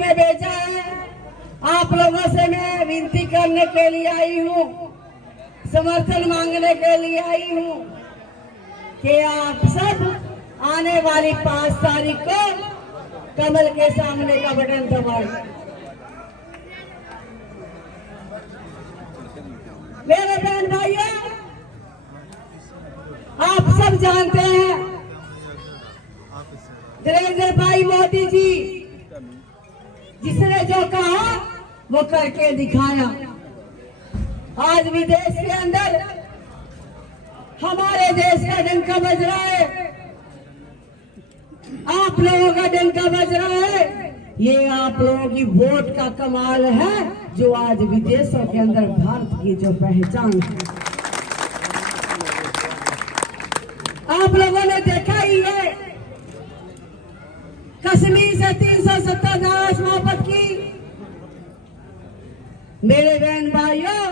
में भेजा है। आप लोगों से मैं विनती करने के लिए आई हूँ, समर्थन मांगने के लिए आई हूँ कि आप सब आने वाली 5 तारीख को कमल के सामने का बटन दबाएं। मेरे बहन भाइयों, आप सब जानते हैं नरेंद्र भाई मोदी जी जिसने जो कहा वो करके दिखाया। आज विदेश के अंदर हमारे देश का डंका बज रहा है, आप लोगों का डंका बज रहा है। ये आप लोगों की वोट का कमाल है जो आज विदेशों के अंदर भारत की जो पहचान है। आप लोगों ने देखा ही है, कश्मीर से 370 धारा समाप्त की। मेरे बहन भाइयों,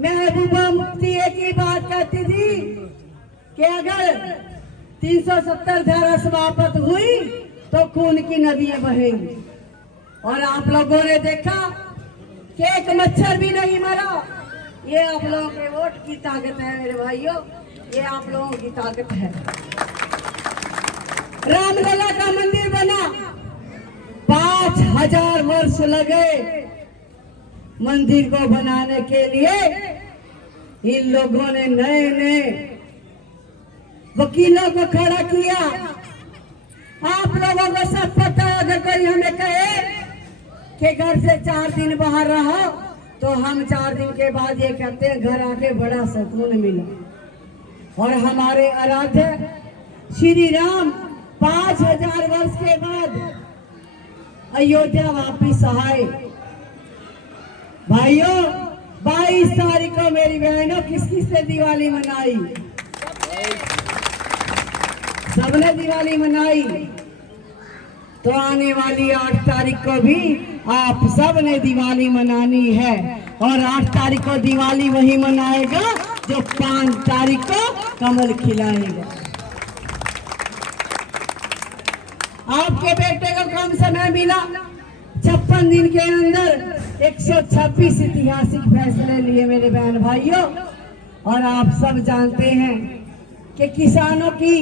महबूबा मुफ्ती एक ही बात कहती थी कि अगर 370 धारा समाप्त हुई तो खून की नदियां बहेंगी। और आप लोगों ने देखा कि एक मच्छर भी नहीं मरा। ये आप लोगों के वोट की ताकत है मेरे भाइयों, ये आप लोगों की ताकत है। रामलला का मंदिर बना, 5000 वर्ष लगे मंदिर को बनाने के लिए। इन लोगों ने नए नए वकीलों को खड़ा किया। आप लोगों को सब पता है, अगर कोई हमें कहे कि घर से 4 दिन बाहर रहो तो हम 4 दिन के बाद ये कहते हैं घर आके बड़ा सुकून मिला। और हमारे आराध्य श्री राम 5000 वर्ष के बाद अयोध्या वापिस आए। भाइयों, 22 तारीख को मेरी बहनों किस किस ने दिवाली मनाई? सबने दिवाली मनाई। तो आने वाली 8 तारीख को भी आप सब ने दिवाली मनानी है। और 8 तारीख को दिवाली वही मनाएगा जो 5 तारीख को कमल खिलाएगा। आपके बेटे को कम समय मिला, 56 दिन के अंदर 126 ऐतिहासिक फैसले लिए मेरे बहन भाइयों। और आप सब जानते हैं कि किसानों की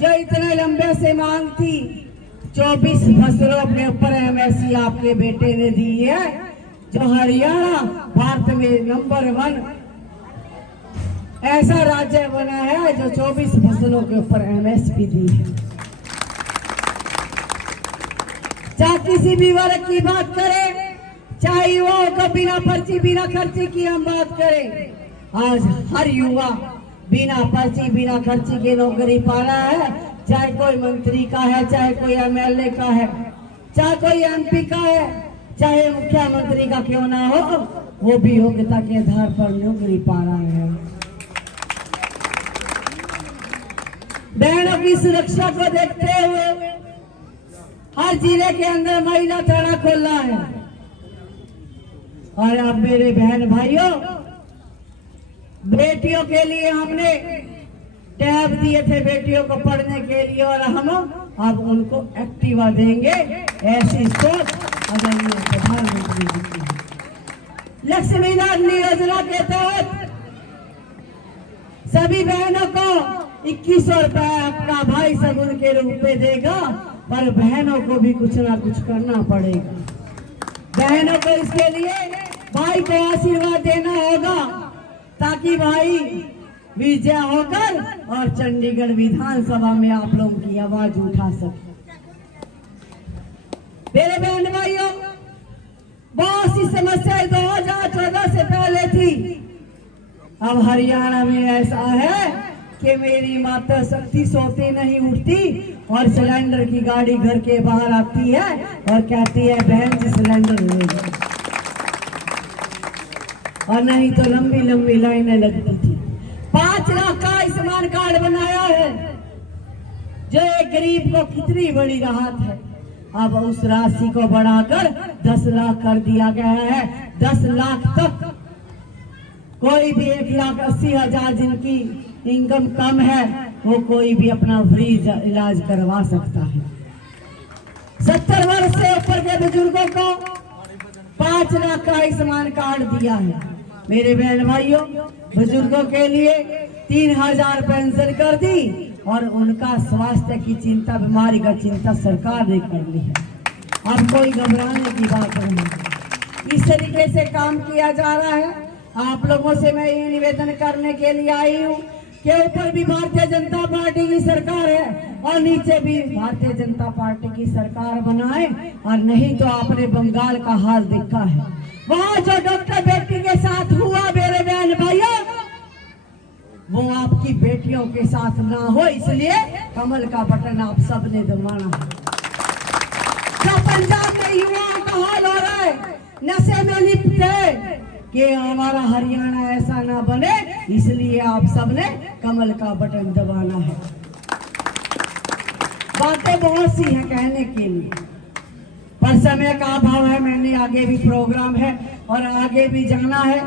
जो इतने लंबे से मांग थी, 24 फसलों अपने ऊपर एमएसपी आपके बेटे ने दी है, जो हरियाणा भारत में नंबर 1 ऐसा राज्य बना है जो 24 फसलों के ऊपर एमएसपी दी है। चाहे किसी भी वर्ग की बात करें, चाहे वो तो बिना पर्ची बिना खर्ची की हम बात करें, आज हर युवा बिना पर्ची बिना खर्ची की नौकरी पा रहा है। चाहे कोई मंत्री का है, चाहे कोई एमएलए का है, चाहे कोई एमपी का है, चाहे मुख्यमंत्री का क्यों ना हो, वो भी योग्यता के आधार पर नौकरी पा रहा है। बहनों की सुरक्षा को देखते हुए हर जिले के अंदर महिला थाना खोला है। और अब मेरे बहन भाइयों, बेटियों के लिए हमने टैब दिए थे बेटियों को पढ़ने के लिए, और हम अब उनको एक्टिवा देंगे। ऐसी सोच आदरणीय प्रधानमंत्री जी की। लक्ष्मी लाडली योजना के तहत सभी बहनों को 2100 रुपए अपना भाई सगुन के रूप में देगा, पर बहनों को भी कुछ ना कुछ करना पड़ेगा। बहनों को इसके लिए भाई को आशीर्वाद देना होगा ताकि भाई विजय होकर और चंडीगढ़ विधानसभा में आप लोगों की आवाज उठा सके। मेरे बहन भाइयों, बहुत सी समस्याएं 2014 से पहले थी। अब हरियाणा में ऐसा है कि मेरी माता शक्ति सोती नहीं उठती और सिलेंडर की गाड़ी घर के बाहर आती है और कहती है बहन जी सिलेंडर ले लो। और नहीं तो लंबी लंबी लाइनें लगती थी। 5 लाख का आयुष्मान कार्ड बनाया है जो एक गरीब को कितनी बड़ी राहत है। अब उस राशि को बढ़ाकर 10 लाख कर दिया गया है। 10 लाख तक कोई भी 1,80,000 जिनकी इनकम कम है वो कोई भी अपना फ्री इलाज करवा सकता है। 70 वर्ष से ऊपर के 5 लाख का आयुष्मान कार्ड दिया है मेरे बहन भाइयों। बुजुर्गों के लिए 3000 पेंशन कर दी और उनका स्वास्थ्य की चिंता, बीमारी का चिंता सरकार ने कर ली है। अब कोई घबराने की बात नहीं। इस तरीके से काम किया जा रहा है। आप लोगों से मैं ये निवेदन करने के लिए आई हूँ कि ऊपर भी भारतीय जनता पार्टी की सरकार है और नीचे भी भारतीय जनता पार्टी की सरकार बनाए, और नहीं तो आपने बंगाल का हाल देखा है। वहाँ जो डॉक्टर बेटी के साथ हुआ मेरे बहन भाइयों, वो आपकी बेटियों के साथ ना हो, इसलिए कमल का बटन आप सब ने दबाना है। जो पंजाब में युवाओं का हाल हो रहा है, नशे में लिप्त है, कि हमारा हरियाणा ऐसा ना बने, इसलिए आप सब ने कमल का बटन दबाना है। बातें बहुत सी हैं कहने के लिए, पर समय का अभाव है। मैंने आगे भी प्रोग्राम है और आगे भी जाना है,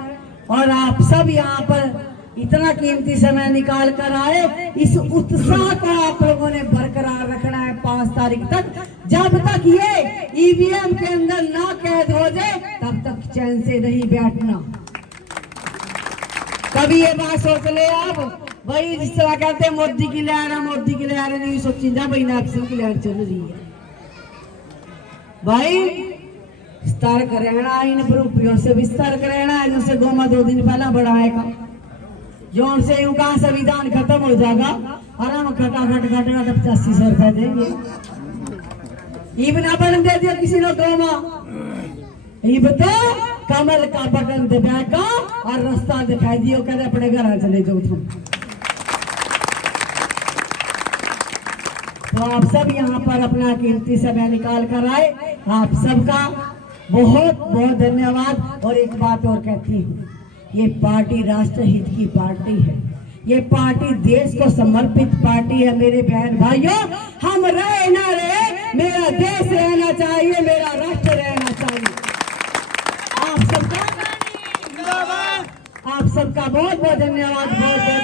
और आप सब यहाँ पर इतना कीमती समय निकाल कर आए। इस उत्साह को आप लोगों ने बरकरार रखना है 5 तारीख तक। जब तक ये ईवीएम के अंदर ना कैद हो जाए, तब तक चैन से नहीं बैठना। कभी ये बात सोच ले आप, भाई जिस तरह कहते हैं मोदी की लहर है, मोदी की लहर है, नहीं सोची जा भाई नैक्सन की लहर चल रही है। भाई सतर्क रहना, इन रूपियों से भी सतर्क रहना है। जैसे गोमा 2 दिन पहला बढ़ाएगा, जो उनसे उनका संविधान खत्म हो जाएगा और हम खटाखट 8500 रुपए देंगे। ये बिना बटन दे दिया किसी ने गोमा, ये बताओ कमल का बटन दबाएगा और रास्ता दिखाई दियो, कहते अपने घर चले जाओ तुम। तो आप सब यहाँ पर अपना कीमती समय निकाल कर आए, आप सबका बहुत बहुत धन्यवाद। और एक बात और कहती हूँ, ये पार्टी राष्ट्रहित की पार्टी है, ये पार्टी देश को समर्पित पार्टी है मेरे बहन भाइयों। हम रहे ना रहे, मेरा देश रहना चाहिए, मेरा राष्ट्र रहना चाहिए। आप सबका बहुत बहुत धन्यवाद, बहुत बहुत